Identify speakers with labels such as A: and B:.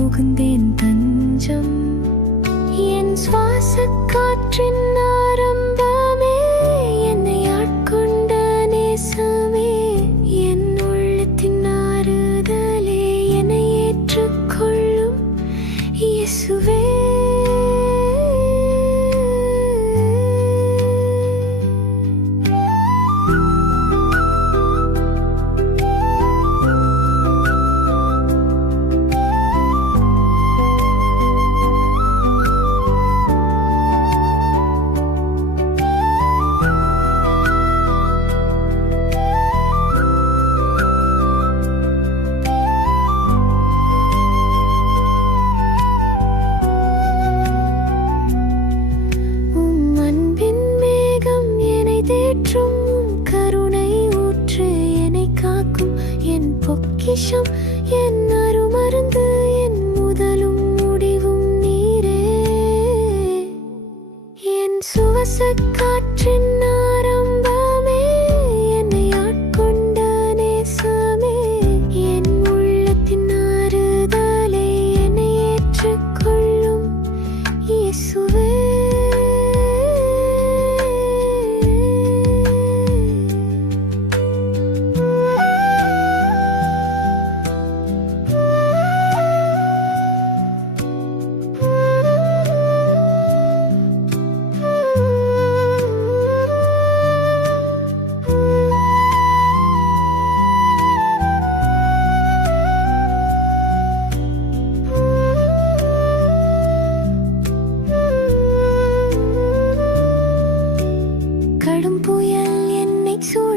A: புகுந்தேன் தஞ்சம். என் சுவாச காற்றின் ஆரம்பம் தேற்றும் கருணை ஊற்று என்னை காக்கும். என் பொக்கிஷம் என் அருமருந்து என் முதலும் முடிவும் நீரே. என் சுவச காற்றின் to